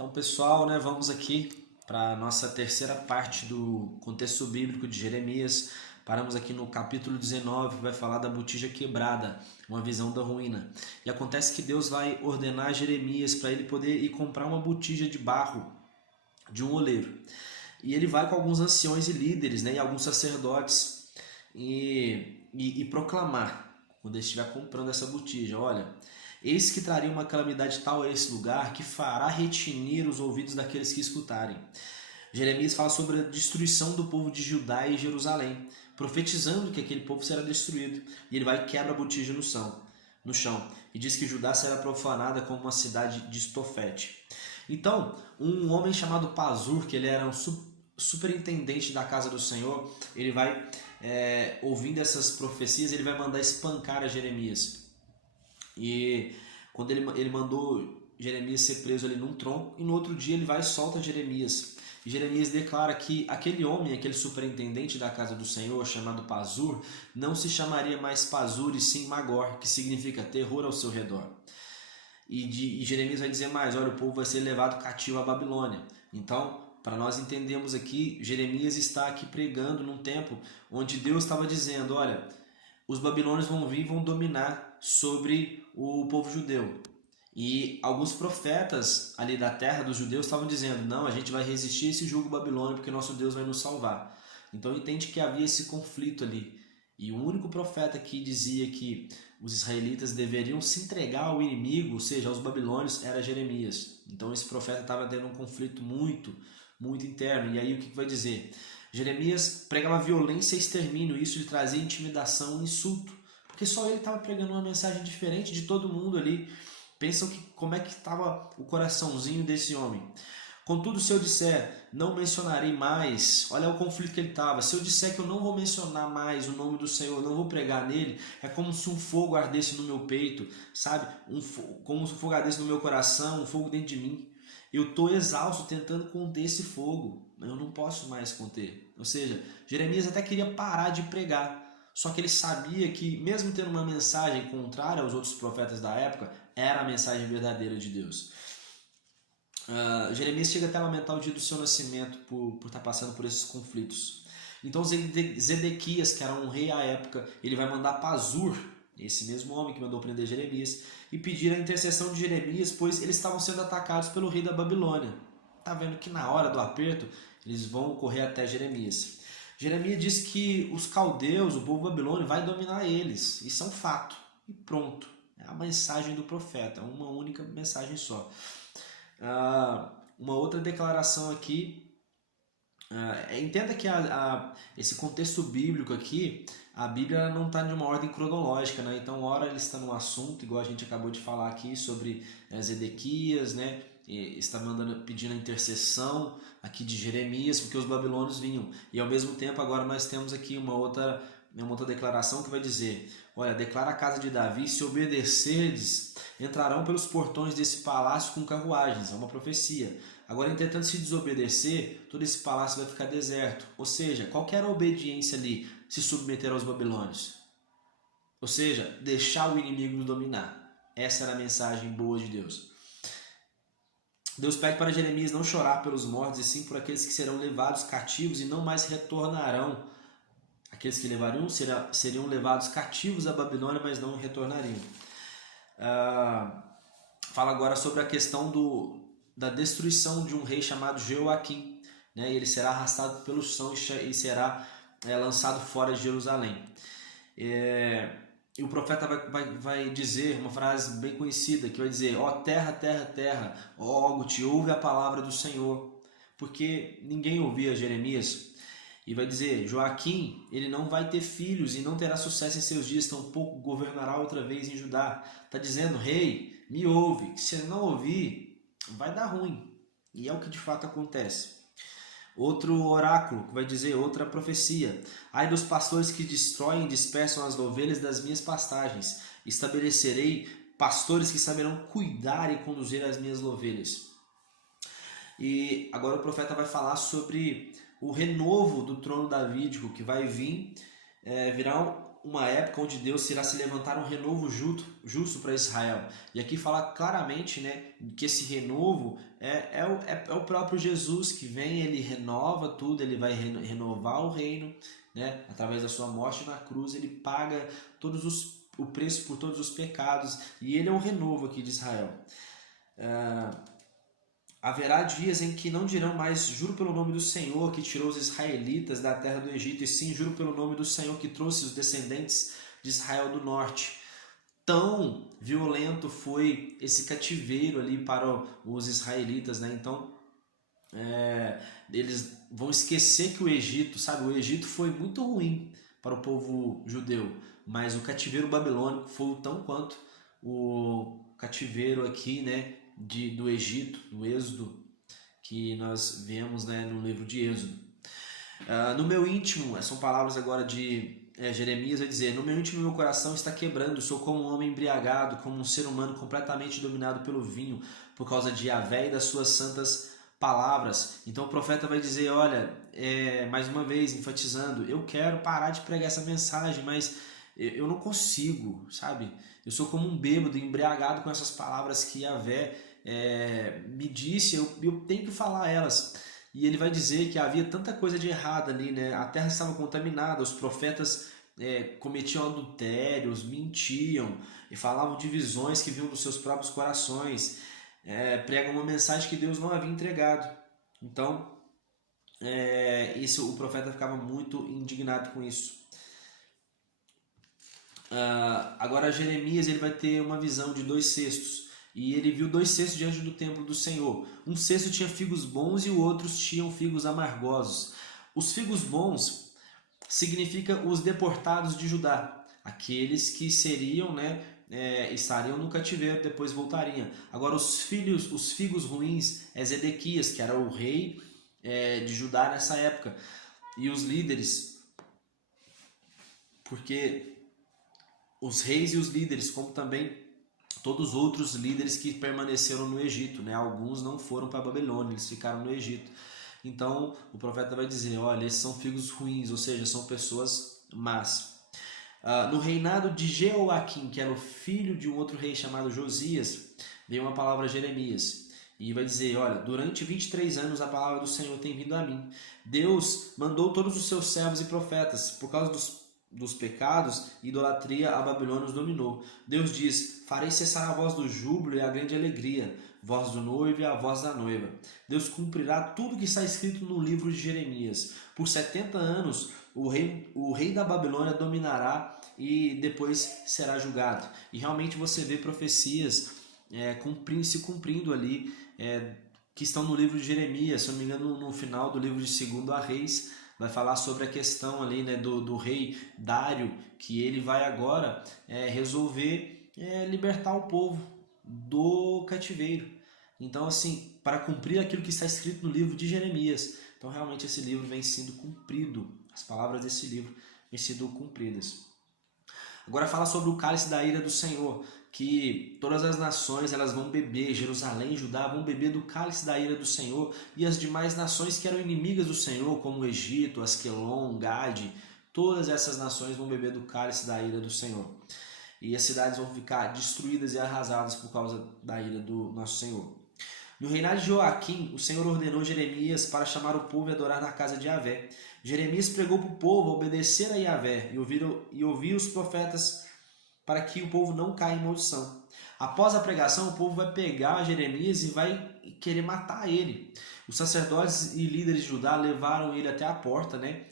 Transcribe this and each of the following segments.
Então, pessoal, né, vamos aqui para a nossa terceira parte do contexto bíblico de Jeremias. Paramos aqui no capítulo 19, que vai falar da botija quebrada, uma visão da ruína. E acontece que Deus vai ordenar a Jeremias para ele poder ir comprar uma botija de barro de um oleiro. E ele vai com alguns anciões e líderes, né, e alguns sacerdotes e proclamar, quando ele estiver comprando essa botija: olha, eis que traria uma calamidade tal a esse lugar que fará retinir os ouvidos daqueles que escutarem. Jeremias fala sobre a destruição do povo de Judá e Jerusalém, profetizando que aquele povo será destruído. E ele vai e quebra a botija no chão, e diz que Judá será profanada como uma cidade de Estofete. Então, um homem chamado Pazur, que ele era um superintendente da casa do Senhor, ele vai, ouvindo essas profecias, ele vai mandar espancar a Jeremias. E quando ele mandou Jeremias ser preso ali num tronco, e no outro dia ele vai e solta Jeremias. E Jeremias declara que aquele homem, aquele superintendente da casa do Senhor, chamado Pazur, não se chamaria mais Pazur e sim Magor, que significa terror ao seu redor. E Jeremias vai dizer mais: olha, o povo vai ser levado cativo à Babilônia. Então, para nós entendermos aqui, Jeremias está aqui pregando num tempo onde Deus estava dizendo: olha, os babilônios vão vir e vão dominar sobre o povo judeu. E alguns profetas ali da terra dos judeus estavam dizendo: não, a gente vai resistir a esse jugo babilônico porque nosso Deus vai nos salvar. Então entende que havia esse conflito ali. E o único profeta que dizia que os israelitas deveriam se entregar ao inimigo, ou seja, aos babilônios, era Jeremias. Então esse profeta estava tendo um conflito muito interno. E aí o que vai dizer? Jeremias pregava violência e extermínio, isso lhe trazia intimidação e insulto, porque só ele estava pregando uma mensagem diferente de todo mundo ali. Pensam que como é que estava o coraçãozinho desse homem. Contudo, se eu disser, não mencionarei mais, olha o conflito que ele estava. Se eu disser que eu não vou mencionar mais o nome do Senhor, não vou pregar nele, é como se um fogo ardesse no meu peito, sabe? Como se um fogo ardesse no meu coração, um fogo dentro de mim. Eu estou exausto tentando conter esse fogo, eu não posso mais conter. Ou seja, Jeremias até queria parar de pregar, só que ele sabia que, mesmo tendo uma mensagem contrária aos outros profetas da época, era a mensagem verdadeira de Deus. Jeremias chega até a lamentar o dia do seu nascimento por estar passando por esses conflitos. Então Zedequias, que era um rei à época, ele vai mandar Pazur, esse mesmo homem que mandou prender Jeremias, e pedir a intercessão de Jeremias, pois eles estavam sendo atacados pelo rei da Babilônia. Está vendo que na hora do aperto eles vão correr até Jeremias. Jeremias diz que os caldeus, o povo babilônio, vai dominar eles. Isso é um fato. E pronto. É a mensagem do profeta, uma única mensagem só. Uma outra declaração aqui, entenda que esse contexto bíblico aqui, a Bíblia não está de uma ordem cronológica, né? Então, ora ele está num assunto, igual a gente acabou de falar aqui sobre Zedequias, né? E está pedindo a intercessão aqui de Jeremias, porque os babilônios vinham. E ao mesmo tempo agora nós temos aqui uma outra declaração que vai dizer: olha, declara a casa de Davi, se obedecerdes, entrarão pelos portões desse palácio com carruagens. É uma profecia. Agora, entretanto, se desobedecer, todo esse palácio vai ficar deserto. Ou seja, qual era a obediência ali? Se submeter aos babilônios. Ou seja, deixar o inimigo nos dominar. Essa era a mensagem boa de Deus. Deus pede para Jeremias não chorar pelos mortos, e sim por aqueles que serão levados cativos e não mais retornarão. Aqueles que levariam seriam levados cativos à Babilônia, mas não retornariam. Fala agora sobre a questão da destruição de um rei chamado Jeoaquim, né? Ele será arrastado pelo chão e será lançado fora de Jerusalém. E o profeta vai dizer uma frase bem conhecida, que vai dizer: ó terra, terra, terra, ó Ogot, ouve a palavra do Senhor. Porque ninguém ouvia Jeremias. E vai dizer: Joaquim, ele não vai ter filhos e não terá sucesso em seus dias, tampouco governará outra vez em Judá. Está dizendo: rei, me ouve, se ele não ouvir, vai dar ruim. E é o que de fato acontece. Outro oráculo que vai dizer, outra profecia: ai dos pastores que destroem e dispersam as ovelhas das minhas pastagens. Estabelecerei pastores que saberão cuidar e conduzir as minhas ovelhas. E agora o profeta vai falar sobre o renovo do trono davídico, que vai virá uma época onde Deus irá se levantar um renovo justo para Israel. E aqui fala claramente, né, que esse renovo é o próprio Jesus que vem, ele renova tudo, ele vai renovar o reino, né, através da sua morte na cruz, ele paga o preço por todos os pecados, e ele é o renovo aqui de Israel. Haverá dias em que não dirão mais juro pelo nome do Senhor que tirou os israelitas da terra do Egito, e sim juro pelo nome do Senhor que trouxe os descendentes de Israel do norte. Tão violento foi esse cativeiro ali para os israelitas, né? Então eles vão esquecer que o Egito, sabe, o Egito foi muito ruim para o povo judeu, mas o cativeiro babilônico foi tão quanto o cativeiro aqui, né, do Egito, no Êxodo, que nós vemos, né, no livro de Êxodo. No meu íntimo, são palavras agora de Jeremias, vai dizer: no meu íntimo meu coração está quebrando, sou como um homem embriagado, como um ser humano completamente dominado pelo vinho, por causa de Yahvé e das suas santas palavras. Então o profeta vai dizer, olha, mais uma vez, enfatizando, eu quero parar de pregar essa mensagem, mas eu não consigo, sabe? Eu sou como um bêbado, embriagado com essas palavras que Yahvé me disse, eu tenho que falar elas. E ele vai dizer que havia tanta coisa de errada ali, né? A terra estava contaminada, os profetas cometiam adultérios, mentiam e falavam de visões que vinham dos seus próprios corações, pregam uma mensagem que Deus não havia entregado. Então, o profeta ficava muito indignado com isso. Agora Jeremias ele vai ter uma visão de 2 cestos. E ele viu 2 cestos diante do templo do Senhor. Um cesto tinha figos bons e o outro tinham figos amargosos. Os figos bons significa os deportados de Judá, aqueles que seriam, né, estariam no cativeiro, depois voltariam. Agora os figos ruins é Zedequias, que era o rei de Judá nessa época, e os líderes, porque os reis e os líderes, como também todos os outros líderes que permaneceram no Egito, né? Alguns não foram para a Babilônia, eles ficaram no Egito. Então o profeta vai dizer, olha, esses são figos ruins, ou seja, são pessoas más. No reinado de Jeoaquim, que era o filho de um outro rei chamado Josias, veio uma palavra a Jeremias. E vai dizer, olha, durante 23 anos a palavra do Senhor tem vindo a mim. Deus mandou todos os seus servos e profetas, por causa dos pecados e idolatria, a Babilônia os dominou. Deus diz, farei cessar a voz do júbilo e a grande alegria, voz do noivo e a voz da noiva. Deus cumprirá tudo que está escrito no livro de Jeremias. Por 70 anos o rei da Babilônia dominará e depois será julgado. E realmente você vê profecias se cumprindo ali, que estão no livro de Jeremias. Se eu não me engano, no final do livro de 2 Reis, vai falar sobre a questão ali, né, do rei Dário, que ele vai agora resolver libertar o povo do cativeiro. Então, assim, para cumprir aquilo que está escrito no livro de Jeremias. Então, realmente, esse livro vem sendo cumprido. As palavras desse livro vêm sendo cumpridas. Agora fala sobre o cálice da ira do Senhor, que todas as nações elas vão beber, Jerusalém e Judá vão beber do cálice da ira do Senhor, e as demais nações que eram inimigas do Senhor, como o Egito, Asquelon, Gade, todas essas nações vão beber do cálice da ira do Senhor. E as cidades vão ficar destruídas e arrasadas por causa da ira do nosso Senhor. No reinado de Joaquim, o Senhor ordenou Jeremias para chamar o povo e adorar na casa de Yahvé. Jeremias pregou para o povo obedecer a Yahvé e ouvir os profetas para que o povo não caia em maldição. Após a pregação, o povo vai pegar Jeremias e vai querer matar ele. Os sacerdotes e líderes de Judá levaram ele até a porta, né?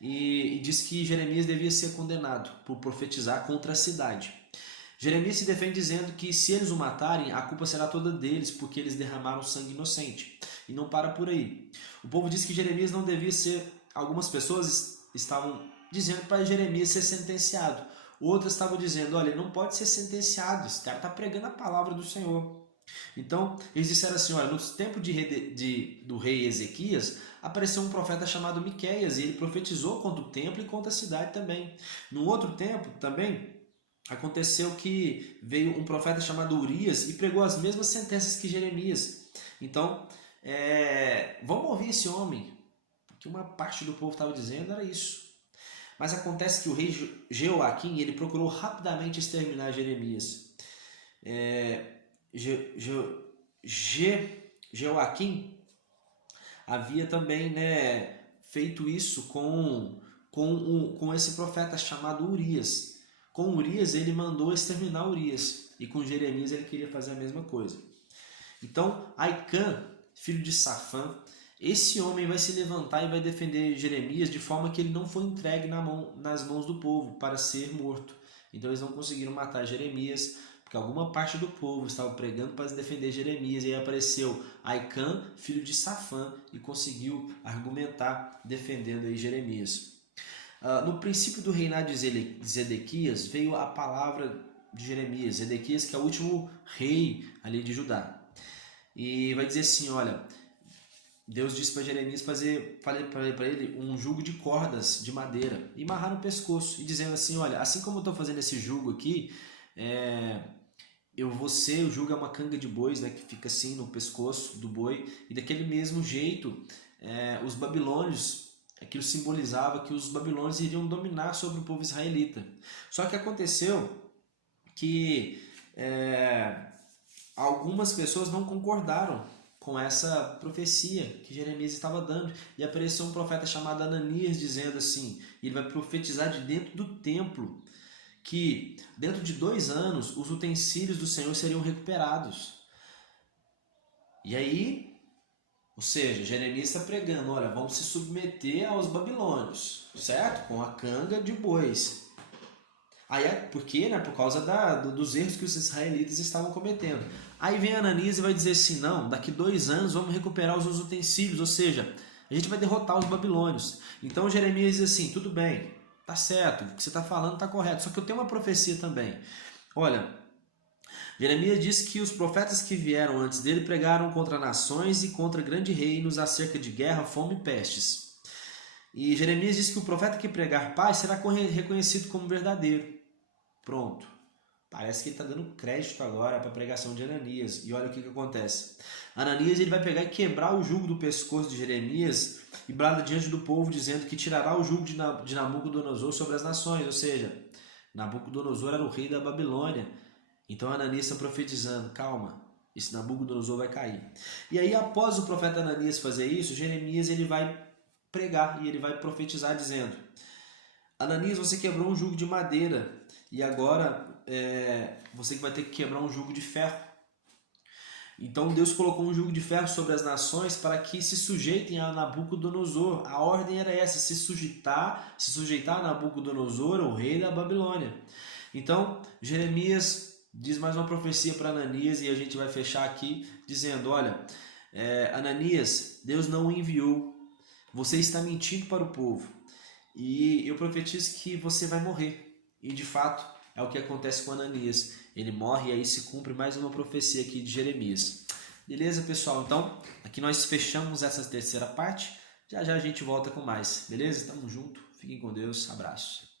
E diz que Jeremias devia ser condenado por profetizar contra a cidade. Jeremias se defende dizendo que se eles o matarem, a culpa será toda deles, porque eles derramaram sangue inocente. E não para por aí. O povo diz que Jeremias não devia ser... Algumas pessoas estavam dizendo para Jeremias ser sentenciado. Outras estavam dizendo, olha, ele não pode ser sentenciado, esse cara está pregando a palavra do Senhor. Então, eles disseram assim, olha, no tempo do rei Ezequias, apareceu um profeta chamado Miqueias, e ele profetizou contra o templo e contra a cidade também. Num outro tempo, também, aconteceu que veio um profeta chamado Urias e pregou as mesmas sentenças que Jeremias. Então, vamos ouvir esse homem, porque uma parte do povo estava dizendo era isso. Mas acontece que o rei Jeoaquim, ele procurou rapidamente exterminar Jeremias. Jeoaquim havia também, né, feito isso com esse profeta chamado Urias. Com Urias ele mandou exterminar Urias, e com Jeremias ele queria fazer a mesma coisa. Então Aicã, filho de Safã, esse homem vai se levantar e vai defender Jeremias de forma que ele não foi entregue nas mãos do povo para ser morto. Então eles não conseguiram matar Jeremias, porque alguma parte do povo estava pregando para defender Jeremias, e aí apareceu Aicã, filho de Safã, e conseguiu argumentar defendendo aí Jeremias. No princípio do reinado de Zedequias veio a palavra de Jeremias, Zedequias que é o último rei ali de Judá. E vai dizer assim, olha, Deus disse para Jeremias falei para ele um jugo de cordas de madeira e amarrar no pescoço, e dizendo assim, olha, assim como eu estou fazendo esse jugo aqui, o jugo é uma canga de bois, né, que fica assim no pescoço do boi, e daquele mesmo jeito os babilônios, aquilo simbolizava que os babilônios iriam dominar sobre o povo israelita. Só que aconteceu que algumas pessoas não concordaram com essa profecia que Jeremias estava dando, e apareceu um profeta chamado Ananias dizendo assim, ele vai profetizar de dentro do templo, que dentro de 2 anos os utensílios do Senhor seriam recuperados. E aí, ou seja, Jeremias está pregando, olha, vamos se submeter aos babilônios, certo? Com a canga de bois. Aí, por quê? Né? Por causa dos erros que os israelitas estavam cometendo. Aí vem Ananias e vai dizer assim, não, daqui 2 anos vamos recuperar os utensílios, ou seja, a gente vai derrotar os babilônios. Então Jeremias diz assim, tudo bem, tá certo, o que você está falando está correto, só que eu tenho uma profecia também. Olha, Jeremias diz que os profetas que vieram antes dele pregaram contra nações e contra grandes reinos acerca de guerra, fome e pestes. E Jeremias diz que o profeta que pregar paz será reconhecido como verdadeiro. Pronto. Parece que ele está dando crédito agora para a pregação de Ananias. E olha o que acontece. Ananias ele vai pegar e quebrar o jugo do pescoço de Jeremias e brada diante do povo, dizendo que tirará o jugo de Nabucodonosor sobre as nações. Ou seja, Nabucodonosor era o rei da Babilônia. Então Ananias está profetizando, calma, esse Nabucodonosor vai cair. E aí, após o profeta Ananias fazer isso, Jeremias ele vai pregar e ele vai profetizar dizendo, Ananias, você quebrou um jugo de madeira e agora você vai ter que quebrar um jugo de ferro. Então Deus colocou um jugo de ferro sobre as nações para que se sujeitem a Nabucodonosor. A ordem era essa, se sujeitar a Nabucodonosor, o rei da Babilônia. Então Jeremias diz mais uma profecia para Ananias e a gente vai fechar aqui dizendo, olha, Ananias, Deus não o enviou, você está mentindo para o povo e eu profetizo que você vai morrer. E de fato é o que acontece com Ananias, ele morre e aí se cumpre mais uma profecia aqui de Jeremias. Beleza, pessoal? Então, aqui nós fechamos essa terceira parte, já já a gente volta com mais, beleza? Tamo junto, fiquem com Deus, abraço.